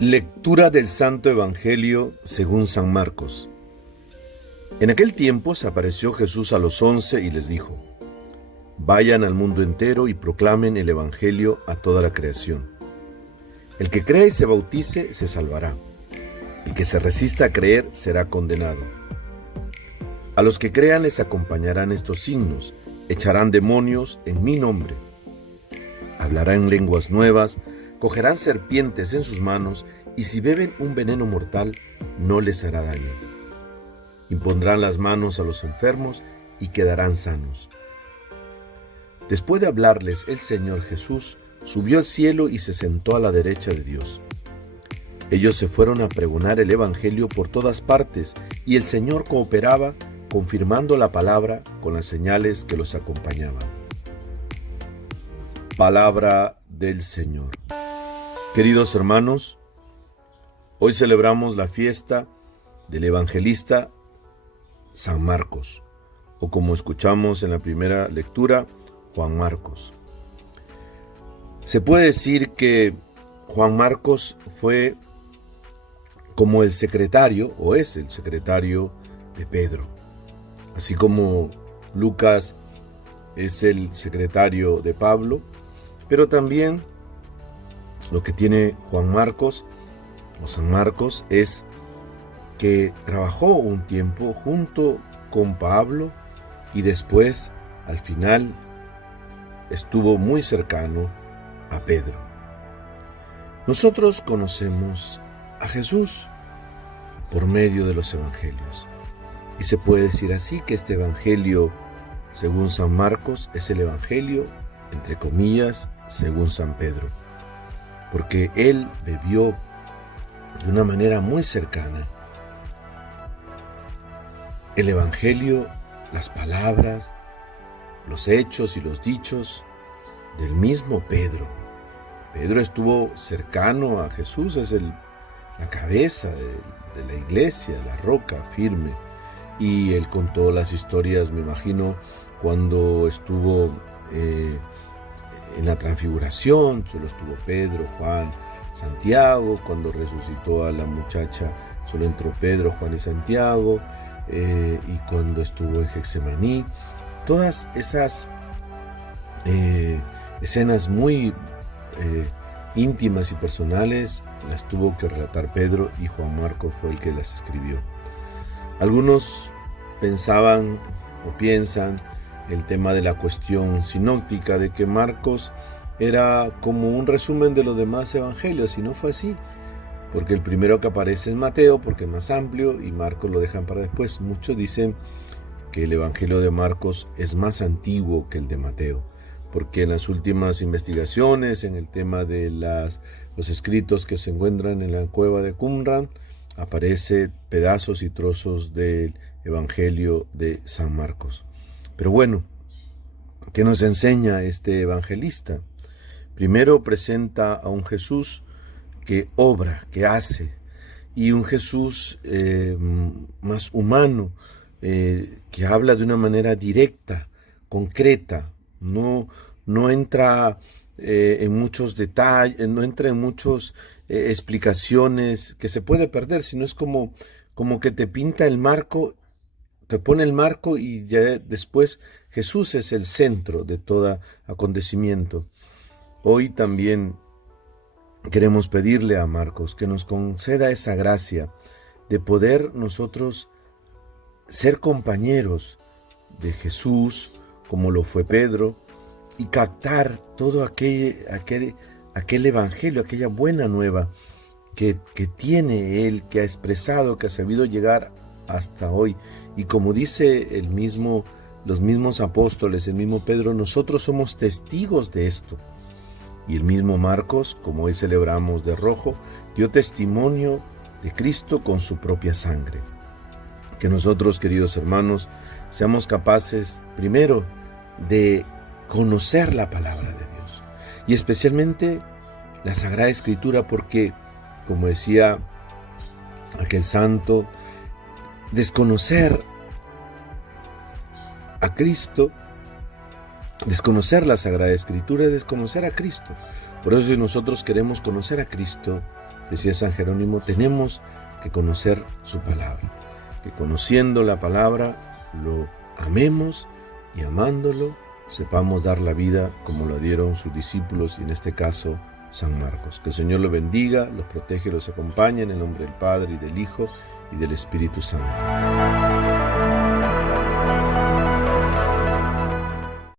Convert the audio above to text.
Lectura del Santo Evangelio según San Marcos. En aquel tiempo se apareció Jesús a los 11 y les dijo: Vayan al mundo entero y proclamen el Evangelio a toda la creación. El que cree y se bautice se salvará. El que se resista a creer será condenado. A los que crean les acompañarán estos signos: echarán demonios en mi nombre, hablarán lenguas nuevas, cogerán serpientes en sus manos, y si beben un veneno mortal, no les hará daño. Impondrán las manos a los enfermos y quedarán sanos. Después de hablarles, el Señor Jesús subió al cielo y se sentó a la derecha de Dios. Ellos se fueron a pregonar el Evangelio por todas partes, y el Señor cooperaba, confirmando la palabra con las señales que los acompañaban. Palabra del Señor. Queridos hermanos, hoy celebramos la fiesta del evangelista San Marcos, o como escuchamos en la primera lectura, Juan Marcos. Se puede decir que Juan Marcos fue como el secretario, o es el secretario de Pedro, así como Lucas es el secretario de Pablo, pero también lo que tiene Juan Marcos o San Marcos es que trabajó un tiempo junto con Pablo y después, al final, estuvo muy cercano a Pedro. Nosotros conocemos a Jesús por medio de los evangelios. Y se puede decir así que este evangelio, según San Marcos, es el evangelio, entre comillas, según San Pedro, porque él vivió de una manera muy cercana el Evangelio, las palabras, los hechos y los dichos del mismo Pedro. Pedro estuvo cercano a Jesús, es la cabeza de la iglesia, la roca firme, y él contó las historias, me imagino, cuando estuvo en la transfiguración, solo estuvo Pedro, Juan, Santiago. Cuando resucitó a la muchacha, solo entró Pedro, Juan y Santiago. Y cuando estuvo en Getsemaní, todas esas escenas muy íntimas y personales las tuvo que relatar Pedro, y Juan Marcos fue el que las escribió. Algunos pensaban o piensan el tema de la cuestión sinóptica, de que Marcos era como un resumen de los demás evangelios, y no fue así, porque el primero que aparece es Mateo, porque es más amplio, y Marcos lo dejan para después. Muchos dicen que el evangelio de Marcos es más antiguo que el de Mateo, porque en las últimas investigaciones, en el tema de los escritos que se encuentran en la cueva de Qumran, aparece pedazos y trozos del evangelio de San Marcos. Pero bueno, ¿qué nos enseña este evangelista? Primero presenta a un Jesús que obra, que hace, y un Jesús más humano, que habla de una manera directa, concreta, no entra en muchos detalles, no entra en muchas explicaciones que se puede perder, sino es como que te pinta el marco, te pone el marco, y ya después Jesús es el centro de todo acontecimiento. Hoy también queremos pedirle a Marcos que nos conceda esa gracia de poder nosotros ser compañeros de Jesús, como lo fue Pedro, y captar todo aquel evangelio, aquella buena nueva que tiene él, que ha expresado, que ha sabido llegar hasta hoy. Y como dice los mismos apóstoles, el mismo Pedro, nosotros somos testigos de esto. Y el mismo Marcos, como hoy celebramos de rojo, dio testimonio de Cristo con su propia sangre. Que nosotros, queridos hermanos, seamos capaces, primero, de conocer la palabra de Dios, y especialmente la Sagrada Escritura, porque, como decía aquel santo, desconocer a Cristo, desconocer la Sagrada Escritura es desconocer a Cristo. Por eso, si nosotros queremos conocer a Cristo, Decía San Jerónimo, tenemos que conocer su palabra, que conociendo la palabra lo amemos y amándolo sepamos dar la vida como lo dieron sus discípulos y en este caso San Marcos. Que el Señor los bendiga, los protege, los acompañe en el nombre del Padre y del Hijo y del Espíritu Santo.